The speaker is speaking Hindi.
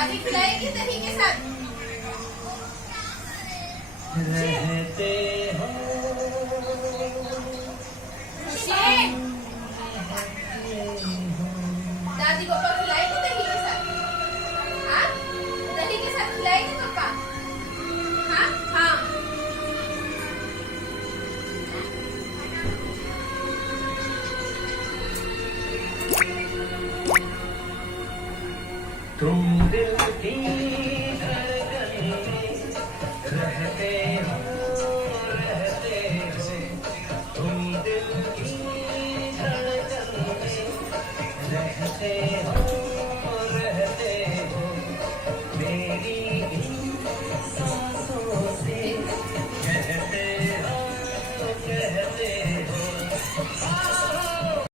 दादी खिलाएगी दही के साथ। रहते हो दादी पापा खिलाएगी दही के साथ। हाँ, दही के साथ खिलाएगी पापा। हाँ हाँ। तुम दिल की धड़कन में रहते हो तुम दिल की धड़कन में रहते हो।